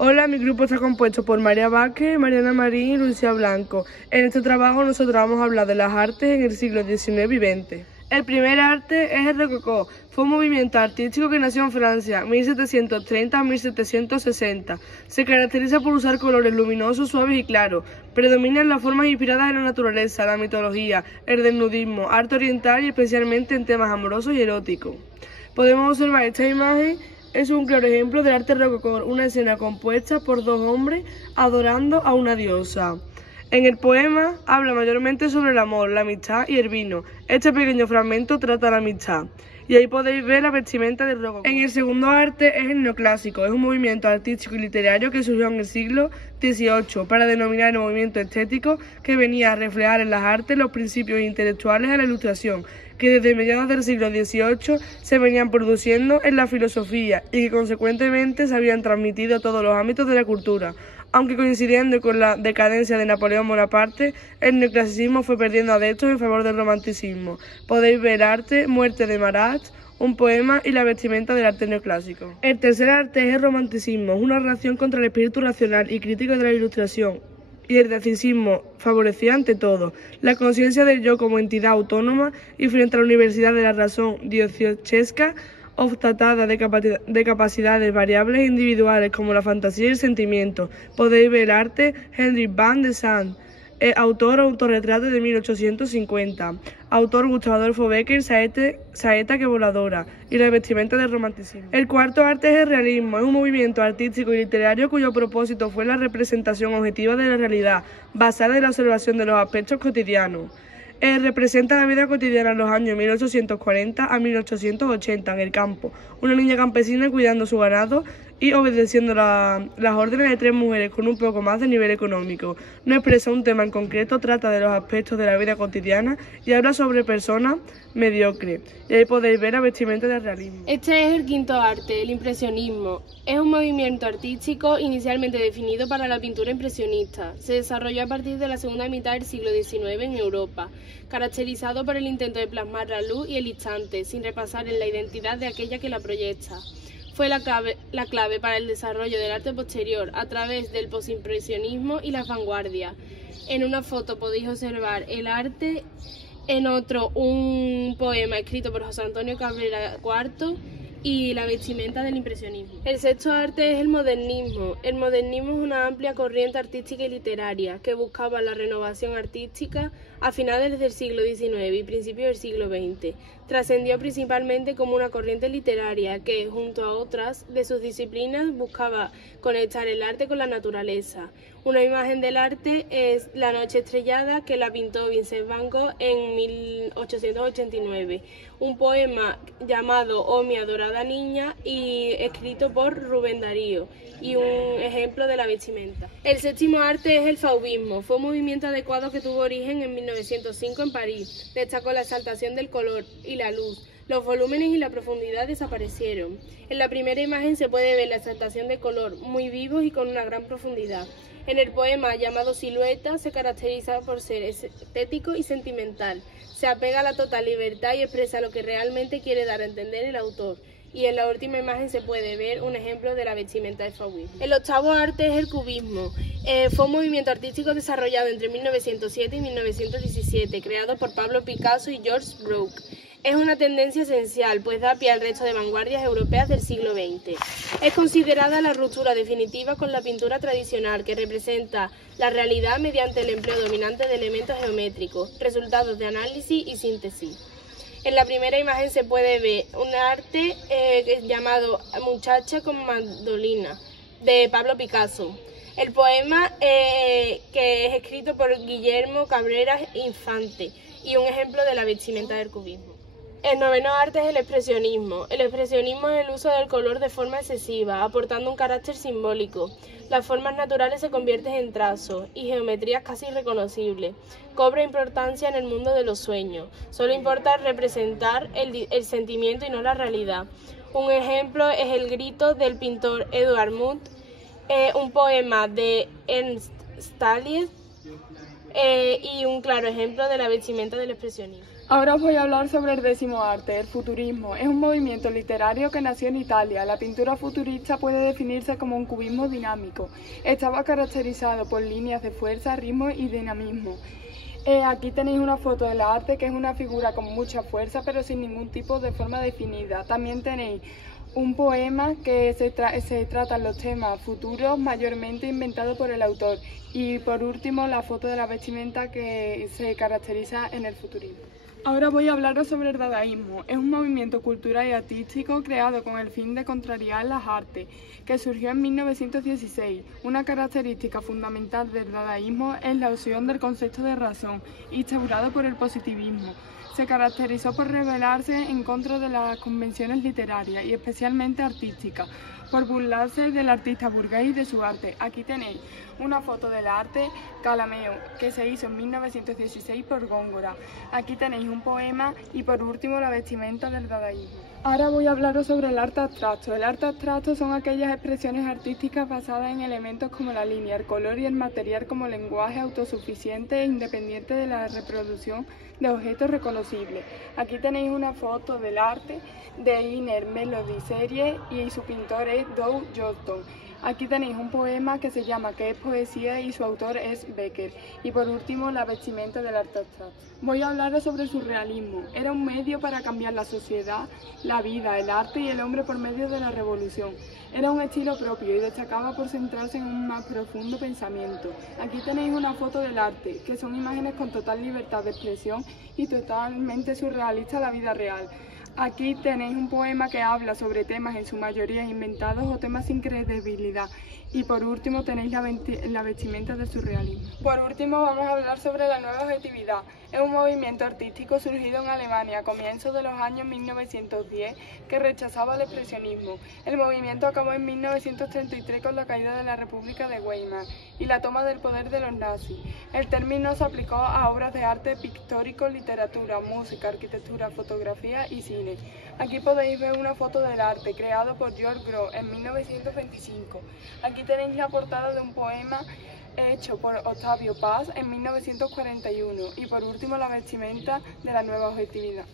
Hola, mi grupo está compuesto por María Vázquez, Mariana Marín y Lucía Blanco. En este trabajo nosotros vamos a hablar de las artes en el siglo XIX y XX. El primer arte es el rococó. Fue un movimiento artístico que nació en Francia, 1730 a 1760. Se caracteriza por usar colores luminosos, suaves y claros. Predominan las formas inspiradas en la naturaleza, la mitología, el desnudismo, arte oriental y especialmente en temas amorosos y eróticos. Podemos observar esta imagen. Es un claro ejemplo del arte rococó, una escena compuesta por dos hombres adorando a una diosa. En el poema habla mayormente sobre el amor, la amistad y el vino. Este pequeño fragmento trata la amistad. Y ahí podéis ver la vestimenta del rococó. En el segundo arte es el neoclásico. Es un movimiento artístico y literario que surgió en el siglo XVIII para denominar el movimiento estético que venía a reflejar en las artes los principios intelectuales de la Ilustración, que desde mediados del siglo XVIII se venían produciendo en la filosofía y que consecuentemente se habían transmitido a todos los ámbitos de la cultura. Aunque coincidiendo con la decadencia de Napoleón Bonaparte, el neoclasicismo fue perdiendo adeptos en favor del romanticismo. Podéis ver arte, Muerte de Marat, un poema y la vestimenta del arte neoclásico. El tercer arte es el romanticismo, es una reacción contra el espíritu racional y crítico de la Ilustración. Y el clasicismo favorecía ante todo la conciencia del yo como entidad autónoma y frente a la universidad de la razón diocesesca, obstatada de capacidades variables e individuales como la fantasía y el sentimiento. Podéis ver arte Henry Van de Sand, autor autorretrato de 1850, autor Gustavo Adolfo Becker, Saeta que voladora, y la vestimenta del romanticismo. El cuarto arte es el realismo, es un movimiento artístico y literario cuyo propósito fue la representación objetiva de la realidad, basada en la observación de los aspectos cotidianos. Representa la vida cotidiana en los años 1840 a 1880 en el campo, una niña campesina cuidando su ganado y obedeciendo las órdenes de tres mujeres con un poco más de nivel económico. No expresa un tema en concreto, trata de los aspectos de la vida cotidiana y habla sobre personas mediocres. Y ahí podéis ver la vestimenta del realismo. Este es el quinto arte, el impresionismo. Es un movimiento artístico inicialmente definido para la pintura impresionista. Se desarrolló a partir de la segunda mitad del siglo XIX en Europa, caracterizado por el intento de plasmar la luz y el instante, sin repasar en la identidad de aquella que la proyecta. Fue la clave para el desarrollo del arte posterior, a través del posimpresionismo y las vanguardias. En una foto podéis observar el arte, en otro un poema escrito por José Antonio Cabrera IV y la vestimenta del impresionismo. El sexto arte es el modernismo. El modernismo es una amplia corriente artística y literaria que buscaba la renovación artística a finales del siglo XIX y principios del siglo XX. Trascendió principalmente como una corriente literaria que, junto a otras de sus disciplinas, buscaba conectar el arte con la naturaleza. Una imagen del arte es La noche estrellada, que la pintó Vincent van Gogh en 1889. Un poema llamado Oh mi adorada niña y escrito por Rubén Darío, y un ejemplo de la vestimenta. El séptimo arte es el fauvismo. Fue un movimiento adecuado que tuvo origen en 1905 en París. Destacó la exaltación del color y la luz. Los volúmenes y la profundidad desaparecieron. En la primera imagen se puede ver la exaltación de color, muy vivos y con una gran profundidad. En el poema llamado Silueta se caracteriza por ser estético y sentimental. Se apega a la total libertad y expresa lo que realmente quiere dar a entender el autor. Y en la última imagen se puede ver un ejemplo de la vestimenta del fauvismo. El octavo arte es el cubismo. Fue un movimiento artístico desarrollado entre 1907 y 1917, creado por Pablo Picasso y George Braque. Es una tendencia esencial, pues da pie al resto de vanguardias europeas del siglo XX. Es considerada la ruptura definitiva con la pintura tradicional, que representa la realidad mediante el empleo dominante de elementos geométricos, resultados de análisis y síntesis. En la primera imagen se puede ver un arte llamado Muchacha con mandolina, de Pablo Picasso. El poema que es escrito por Guillermo Cabrera Infante y un ejemplo de la vestimenta del cubismo. El noveno arte es el expresionismo. El expresionismo es el uso del color de forma excesiva, aportando un carácter simbólico. Las formas naturales se convierten en trazos y geometrías casi irreconocibles. Cobra importancia en el mundo de los sueños. Solo importa representar el sentimiento y no la realidad. Un ejemplo es el grito del pintor Edvard Munch, un poema de Ernst Staliez y un claro ejemplo de la vestimenta del expresionismo. Ahora os voy a hablar sobre el décimo arte, el futurismo. Es un movimiento literario que nació en Italia. La pintura futurista puede definirse como un cubismo dinámico. Estaba caracterizado por líneas de fuerza, ritmo y dinamismo. Aquí tenéis una foto del arte, que es una figura con mucha fuerza pero sin ningún tipo de forma definida. También tenéis un poema que se tratan los temas futuros mayormente inventados por el autor. Y por último la foto de la vestimenta que se caracteriza en el futurismo. Ahora voy a hablaros sobre el dadaísmo. Es un movimiento cultural y artístico creado con el fin de contrariar las artes, que surgió en 1916. Una característica fundamental del dadaísmo es la opción del concepto de razón, instaurado por el positivismo. Se caracterizó por rebelarse en contra de las convenciones literarias y especialmente artísticas, por burlarse del artista burgués y de su arte. Aquí tenéis una foto del arte Calameo, que se hizo en 1916 por Góngora. Aquí tenéis un poema y por último la vestimenta del dadaísmo. Ahora voy a hablaros sobre el arte abstracto. El arte abstracto son aquellas expresiones artísticas basadas en elementos como la línea, el color y el material como lenguaje autosuficiente e independiente de la reproducción de objetos reconocibles. Aquí tenéis una foto del arte de Inner Melody Series y su pintor es Doug Johnston. Aquí tenéis un poema que se llama ¿Qué es poesía? Y su autor es Becker. Y por último, la vestimenta del arte abstracto. Voy a hablaros sobre el surrealismo. Era un medio para cambiar la sociedad, la vida, el arte y el hombre por medio de la revolución. Era un estilo propio y destacaba por centrarse en un más profundo pensamiento. Aquí tenéis una foto del arte, que son imágenes con total libertad de expresión y totalmente surrealista a la vida real. Aquí tenéis un poema que habla sobre temas en su mayoría inventados o temas sin credibilidad. Y por último tenéis la vestimenta del surrealismo. Por último vamos a hablar sobre la nueva objetividad. Es un movimiento artístico surgido en Alemania a comienzos de los años 1910 que rechazaba el expresionismo. El movimiento acabó en 1933 con la caída de la República de Weimar y la toma del poder de los nazis. El término se aplicó a obras de arte pictórico, literatura, música, arquitectura, fotografía y cine. Aquí podéis ver una foto del arte creado por George Grosz en 1925. Aquí tenéis la portada de un poema hecho por Octavio Paz en 1941 y por último la vestimenta de la nueva objetividad.